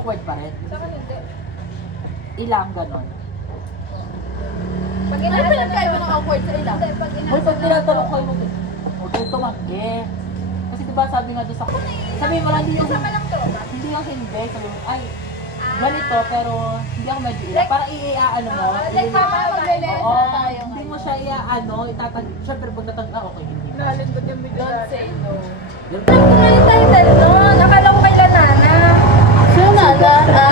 awkward pa rin. Saka hindi. Ilang ganon. Pag Ano inaasal pinagkaiba ng awkward sa ilang? Hindi, pag Hoy, inaasal pag tinatanong ko mo, huwag kang tumanggi. Kasi diba sabi nga doon sa... Sabi mo lang, hindi yung... Kasama lang tropa. Hindi yung hindi. Sabi mo, ay, ganito, pero hindi ako medyo ilang. Parang ano mo. Like, mama, maglilesa Oo, tayo. hindi mo siya itatag... Siyempre, pag natag okay, hindi. Nahalin ko din bigla. Don't say no. Yun. Ano nga yung title nun? Akala ko kay Lanana. Sino nana?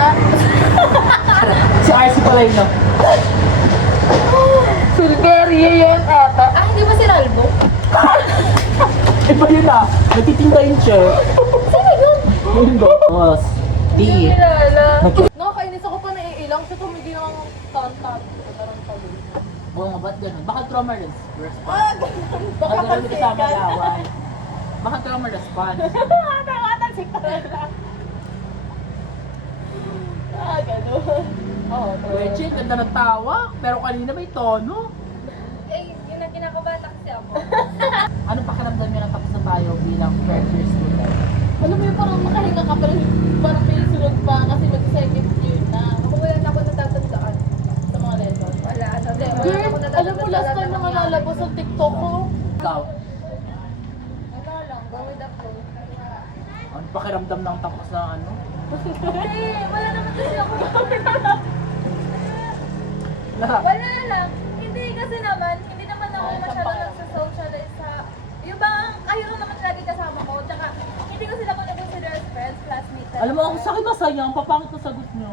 Si RC pala yun, no? Silveria yun ata. Ah, hindi ba si Ralbo? Iba yun ah. Nagtitinda yun siya. Sino yun? Yun boss. Hindi Di. kilala. Nakakainis ako pa naiilang siya tumigil ng tantan. Parang tawid. Oo nga, ba't ganun? Baka trauma response. Baka ganun ka sa malaway. Baka trauma response. Nakatansik talaga. Ganun. Oo, Virgin, ganda ng tawa. Pero kanina may tono. Eh, yun ang kinakabata kasi ako. Ano pakiramdam niyo na tapos na tayo bilang first year student? Alam mo yung parang makahinga ka pero parang may sunod pa kasi mag-second year na. Ako wala na ako natatandaan. Sa mga lessons. Wala, ano, wala na Girl, ako alam mo last time na nalalabas sa TikTok ko. Ikaw, Ano lang, go with the flow. ano pakiramdam ng tapos na ano? Hindi, wala naman kasi ako. Lahat. Wala lang. Hindi kasi naman, hindi naman ako masyado nagsasocialize sa... Yung bang, kayo lang naman lagi kasama ko. Tsaka, hindi ko sila consider as friends, classmates. Alam mo, ako sa akin masaya. Ang papangit na sagot niyo.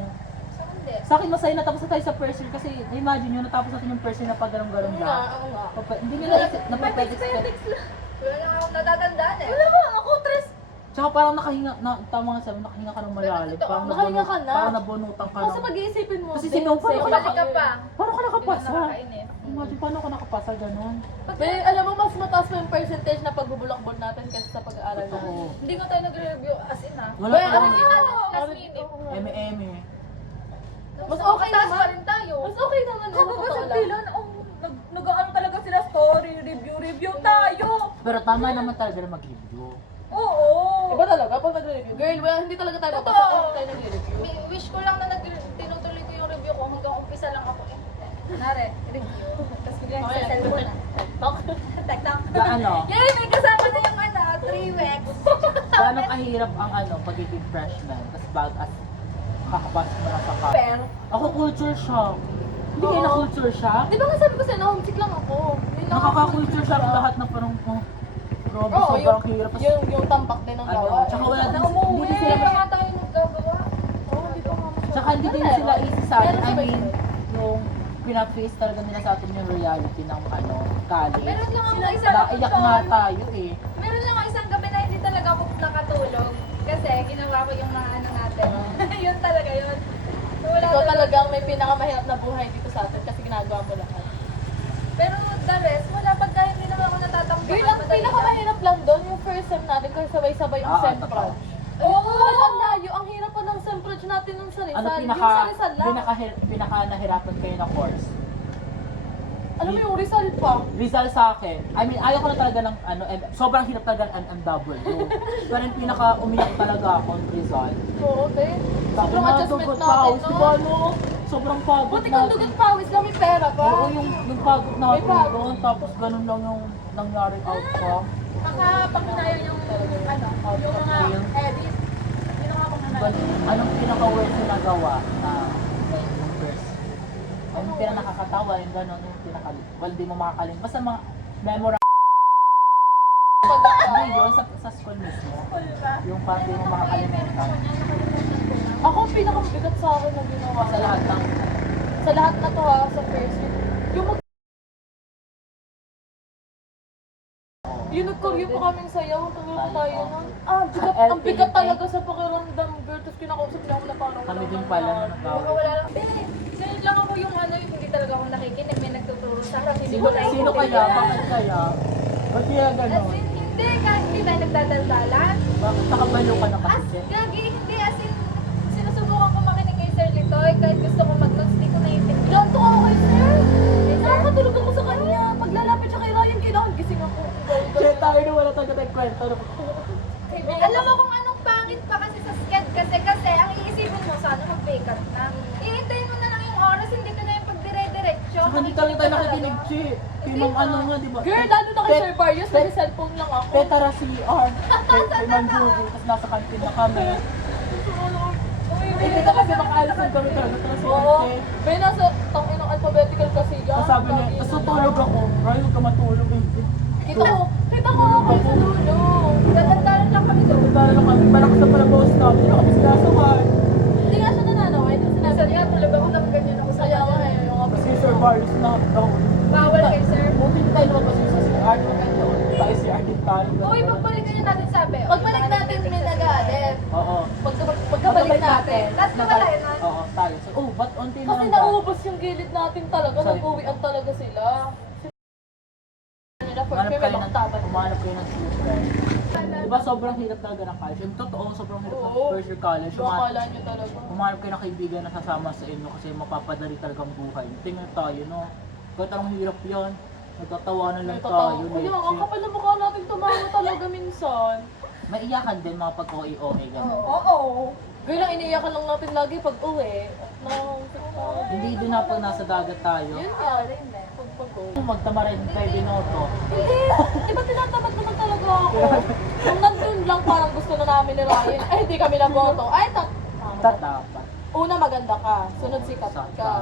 So, hindi. Sa akin masaya na tapos na tayo sa first year kasi imagine nyo natapos natin yung first year na pag garong-garong Oo nga, na. oo nga. Hindi nila isip na Appendix lang. Wala lang akong natatandaan eh. Wala ba? Ako, tres. Tsaka parang nakahinga, tama nga sabi, nakahinga ka ng malalim. Pero Parang nakahinga ka na. Parang nabunutan ka Kasi ng... pag-iisipin mo. Kasi then, sinong paano second ka Balik ka year. pa. Paano ka nakapasa? Hindi na nakakainis. Imagine, paano ka nakapasa ganun? Be, alam mo, mas mataas pa yung percentage na pagbubulak-bul natin kaysa sa pag-aaral natin. Oo. Hindi nga tayo nagre-review as in ah. Wala Be, pa alam rin. mo, Last minute. M&M. Mas okay Taas naman. pa rin tayo. Mas okay naman. Ako ba sa pila na, nag-ano talaga sila story, review tayo. Pero tama naman talaga na mag-review. Oo. Iba talaga pag nag-review. Girl, well, hindi talaga tayo Totoo. mapasa kung tayo nag-review. Wish ko lang na tinutuloy ko yung review ko hanggang umpisa lang ako eh. Nare, review. Tapos biglang sa cellphone na. TikTok. Gaano? Yay, may kasama na yung 3 weeks. Gaano kahirap ang pagiging freshman? Tapos as kakapasok mo na sa college. Pero, Ako culture shock. Hindi kayo na-culture shock? Di ba nga sabi ko sa'yo, na-homesick lang ako. Yun lang Nakaka-culture shock lahat na parang, grabe, Oo, sobrang hirap. Tapos, yung tampak din ng ano, gawa. tsaka wala na din, umuwi. hindi din sila Hindi pa nga tayo naggagawa. Oo, di ba nga masyado. Tsaka hindi din sila easy sa atin. I mean, yung pina-face talaga nila sa atin yung reality ng college. Meron lang ako isang Naiyak nga tayo eh. Meron lang ako isang gabi na hindi talaga ako nakatulog. Kasi ginawa ko yung mga ano natin. Yun talaga yun. So, wala Ikaw talagang may pinakamahirap na buhay dito sa atin kasi ginagawa mo lahat. Pero the rest, wala pagka hindi naman ako natatambakan. Girl, ang pinakamahirap lang doon yung first sem natin kasi sabay-sabay yung Ah, Semprod. Oo! Ang layo, ang hirap pa ng Semprod natin nung sa Rizal. Ano Yung sa Rizal lang. pinaka nahirapan kayo na course? Alam mo yung Rizal pa. Rizal sa akin. I mean, ayaw ko na talaga ng sobrang hirap talaga ng MMW. Pero yung pinaka umiyak talaga ako ng Rizal. Oo, okay. Sobrang na, adjustment dugot natin, pawis, no? diba, no? Sobrang pagod Buti kung dugot pawis lang, may pera pa. Oo, yung pagod May natin pagod. doon, tapos ganun lang yung nangyari outcome. Makapanginayan yung yung mga edit. Hindi nakapanginayan. Anong pinaka-worst na nagawa na yung first? Anong pinaka nakakatawa, yung gano'n, yung pinaka, well, di mo makakalim. Basta mga memorable. Hindi yun, sa school mismo. Yung parang di mo makakalimutan. Ako ang pinakabigat sa akin na ginawa. Sa lahat ng, Sa lahat na to ha, sa first year. Yung yung nag-choreo pa kaming sayaw, tagal pa tayo nun. Ang bigat talaga sa pakiramdam, girl. Tapos kinakausap niya ako na parang kami din pala na nagawa. Baka wala lang. Sunod lang ako yung yung hindi talaga ako nakikinig. May nagtuturo sa akin. Hindi Sino, ko sino naiintindihan. kaya? Bakit kaya? Ba't kaya As gano'n? in, hindi. Kahit hindi tayo nagdadaldalan. Bakit nakabalo ka na As, kasi? gagi, hindi. As in, sinusubukan ko makinig kay Sir Litoy. Kahit gusto ko mag-notes, hindi ko naiintindihan. Ganto ako kay sir. Nakakatulog ako sa kanya. Paglalapit siya kay Ryan, kailangan gising ako. Kaya tayo na wala tayo kwento. Alam mo kung anong pangit pa kasi sa sked kasi ang iisipin mo, vacant na. Iintayin mo na lang yung oras, hindi ka na yung pagdire-diretso. Saka hindi talaga tayo nakikinig, Chi. Kay Ma'am ano nga, di ba? Girl, lalo na kay Sir Barrios, may cellphone lang ako. Tetara CR. Kay Ma'am Judy, tapos nasa kantin na kami. Hindi ka kasi makaalisan kami talaga sa Oo. CR. May nasa tangin ng alphabetical kasi yan. Tapos sabi niya, tapos tutulog ako. Bray, huwag ka matulog. Kita ko ako sa dulo. Dadandalan lang kami doon. Tala lang kami, malakas na pala boss namin. Hindi na kami sinasaway. Hindi nga siya nananaway. Kasi sinabi Sabi niya, nga, tulog ako lang ganyan ako sa kaya nga eh, yung Tapos kay Sir Barnes na ako. Bawal kay sir. Buti na tayo lumabas yung sa CR. Tayo CR din tayo. Uy, pagbalikan niya natin sabi. pagbalik natin may nag-aalip. Oo. Pagkabalik natin. Tapos kumalayan na. Oo, tayo. So, oh, ba't unti na Kasi lang ba? nauubos yung gilid natin talaga. Sorry. Nag-uwian talaga sila. Umanap kayo ng, umanap kayo ng tutor. Diba sobrang hirap talaga ng college? Yung totoo, sobrang hirap ng Oo. first year college. So, akala nyo talaga. Umanap kayo ng kaibigan na sasama sa inyo kasi mapapadali talaga ang buhay. Tingnan tayo, no? Kahit anong hirap yan, nagtatawanan lang tayo. Kaya ang Lexi. kapal na mukha natin tumawa talaga minsan. May iyakan din mga pag-OA-OA gano'n. Oo. Girl, ang iniiyakan lang natin lagi pag uwi. Hindi din na pag nasa dagat tayo. Yun nga. Pag-uwi. Magtamarin tayo binoto. Hindi. Di ba tinatamad naman talaga ako? Kung nandun lang parang gusto na namin ni Ryan, ay hindi kami naboto. Ay, Tatapat. una maganda ka, sunod sikat ka.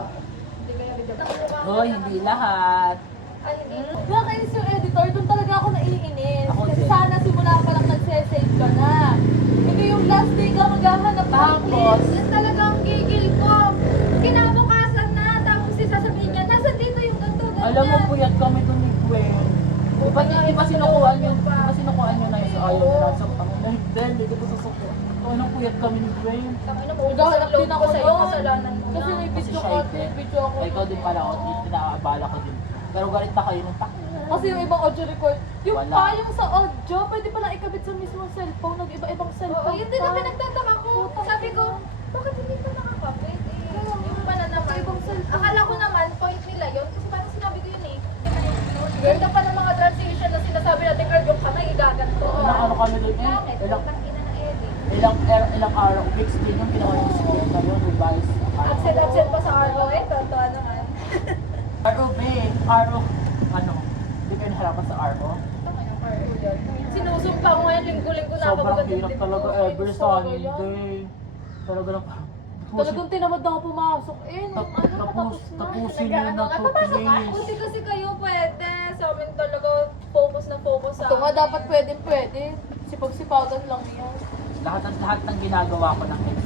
Hindi kaya bigyan. Hoy, hindi lahat. Ay, hindi. Nakakainis yung editor, doon talaga ako naiinis. Ako Kasi din. sana simula pa lang nagse-save ka na. Hindi yung last day ka maghahanap ng Tapos, Yan talaga ang gigil ko. Kinabukasan na, tapos sasabihin niya, nasa dito yung ganito, ganyan. alam mo puyat kami to ni Gwen. Di ba sinukuhaan yun? Di ba sinukuhaan yun na yun sa ayaw na nasa tanong na hindi ko susukuhan. Anong puyat kami ni Gwen? Tangina mo, Maghahanap din ako sa'yo, doon. kasalanan mo Kasi yan. may Kasi video siya ko, ite. video ako. Ikaw din pala ako, pinaabala ko din. Pero galit na kayo nung takbo. Kasi yung ibang audio record, yung Wala. payong sa audio, pwede pala ikabit sa mismong cellphone, nag-iba-ibang Oo, cellphone. yun din pa. ang pinagtataka ko. Sabi ko, bakit hindi ka nakakapit? Yung pala naman, ibang cellphone. akala ko naman, point nila yun. Kasi parang sinabi ko yun eh. Ganda pa ng mga transition na sinasabi natin, Carl, yung kamay, igaganto. Ano kami doon eh? Bakit? Ang ina ng Eddie. Ilang araw, weeks din yung ginawa yung school ngayon, revise. Absent pa sa araw eh, totoo naman. ROB, RO, ano? Hindi kayo nahirapan sa RO? Sinusumpa ko ngayon, linggo-linggo na Sobrang hirap talaga every Sunday. Talaga lang, Talagang tinamad na ako pumasok. Nung tapusin yun na 2 days. Buti kasi kayo pwede. Sa amin talaga, focus na focus sa Ito nga dapat pwede. Sipag-sipagan lang yan. Lahat ng ginagawa ko ng ex.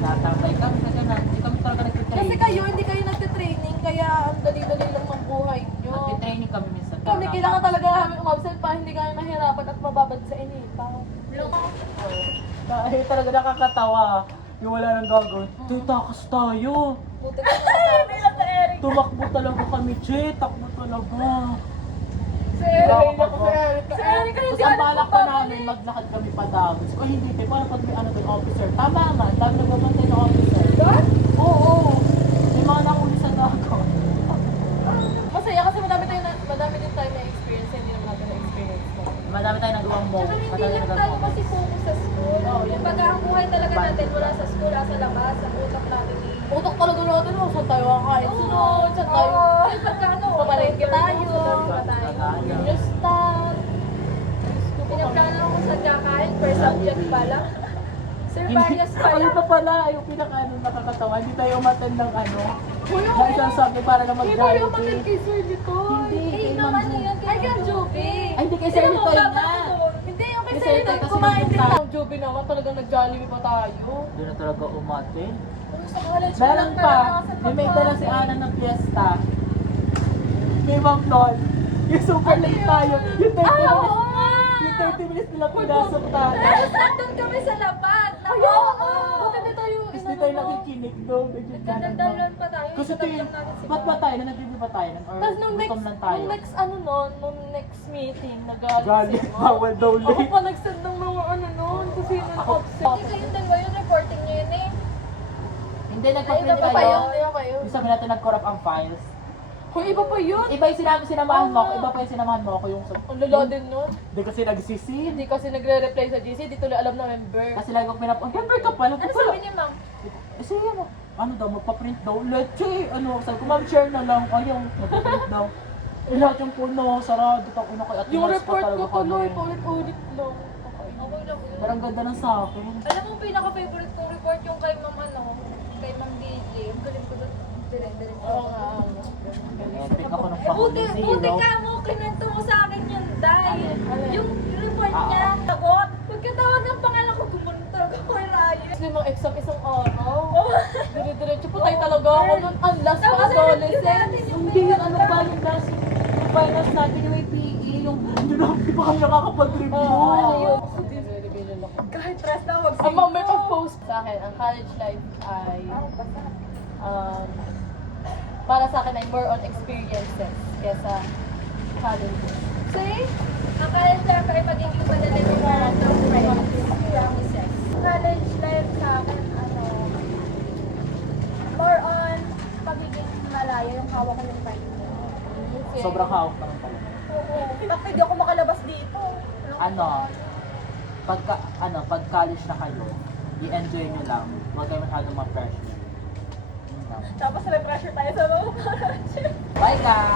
Tatambay kami kasi na, hindi kami talaga nagtitraining. Kasi kayo, hindi kayo nagtitraining, kaya ang dali-dali lang ng buhay nyo. Nagtitraining kami minsan. Kami, kailangan talaga namin umabsent pa, hindi kami mahirapan at mababad sa inipaw. Dahil talaga nakakatawa. Yung wala nang gagawin. Takas tayo. Buti kasi nila sa Eric. Tumakbo talaga kami, Che. Takbo talaga. Si Eric. Si Eric, Tapos ang balak pa namin, maglakad kami pa Davos. O hindi, kaya parang pag may ano doon, officer. Tama nga, dami nagbabantay ng officer. What? Oo. May mga nakuli sa Davao. Masaya kasi madami din tayo na experience, hindi naman natin na-experience mo. Madami tayong nagawang mo. Tsaka hindi lang tayo kasi focus sa school. Yung baga ang buhay talaga natin wala sa school, sa labas, sa utak natin eh. Utok talaga natin, saan tayo kakain sunod, saan tayo Pagkano, pamalengke tayo, Tayo. yung stop. Pinaplano ko sa kakain, per subject pala. Sir Bias Ano pala. pa pala, yung pinaka-ano nakakatawa, hindi tayo umattend ng ano. Na isang subject para na Hindi tayo umatid mag-jollibee. kay Sir Litoy. Hindi, Eh, kay naman Ma'am yan. Ay, kay Joby. Ay, hindi kay Sir Litoy na. Hindi, yung kay Kasi Sir Litoy, kasi kumain din nandun lang. Joby naman, talagang nag-jollibee pa tayo. Doon na talaga umattend. Sa college ko Meron lang pa, talaga may dala si Ana ng piyesta. Kay Ma'am Lol. Yung super late tayo. Yung 30 Ah, oo minutes. nga! Yung 30 minutes nila pinasok tayo. Tapos nandun kami sa labat. Ayaw! Buti na tayo, Tapos di tayo nakikinig doon. Medyo Nagdadalan pa tayo. Kasi Isasabay tayo, lang natin si ba't ba tayo? Nag-review ba tayo? Or Tapos nung gutom lang tayo? nung next meeting, nag-aalis Galit, bawal daw Ako late. pa nag-send ng mga ano noon, kasi nung Ako- Hindi upset. kayong dalawa yung reporting nyo yun eh. Hindi, nagpa-print Iba pa tayo. yun, iba pa yun. Yung sabi natin nag-corrupt ang files. Kung iba pa yun, Iba yung sinamahan mo ako, iba pa yung sinamahan mo ako yung... ang lala din nun. Hindi kasi nag-CC. Hindi kasi nagre-reply sa GC, di tuloy alam na member. Kasi lagi ko pinap... Oh, member ka pala. Ano sabi niya, ma'am? sige, ano daw, magpa-print daw. Leche, sabi ko, ma'am, share na lang. Ayaw, magpa-print daw. Lahat yung puno, sarado, tako na kay Ate Yung Mars pa report talaga ko tuloy, kami. paulit-ulit lang. Okay lang yun. Parang ganda ng sa akin. Alam mo, pinaka-favorite kong report yung kay Ma'am kay Ma'am DJ. Ang galing ko doon. Direct. Oo nga. Epic ako ng Buti pahuli, ka mo, kinento mo sa akin yun, Day. Alin? Yung report niya, sagot. Pagkatawag ng pangalan ko, gumunta ako kay Ryan. Kasi mga exam isang araw. Dire-diretso po tayo talaga ako nun. Ang last pa Tapos adolescent. Hindi yun, ano ba yung last yung finals natin, yung APE, yung hindi pa kami nakakapag-review. Oo. Kahit stress na, wag Ang mga may pag-post sa akin, ang college life ay para sa akin ay more on experiences kesa challenges. See? Ang college life ay magiging madali ng random friends. Promises. College life sa akin, more on pagiging malaya yung hawak ko ng time. Sobrang hawak naman pala. Oo. Bakit hindi ako makalabas dito? Pag college na kayo, i-enjoy nyo lang. Huwag kayo masyadong ma-pressure. Yun lang. Tapos may pressure tayo sa mga college. Bye guys!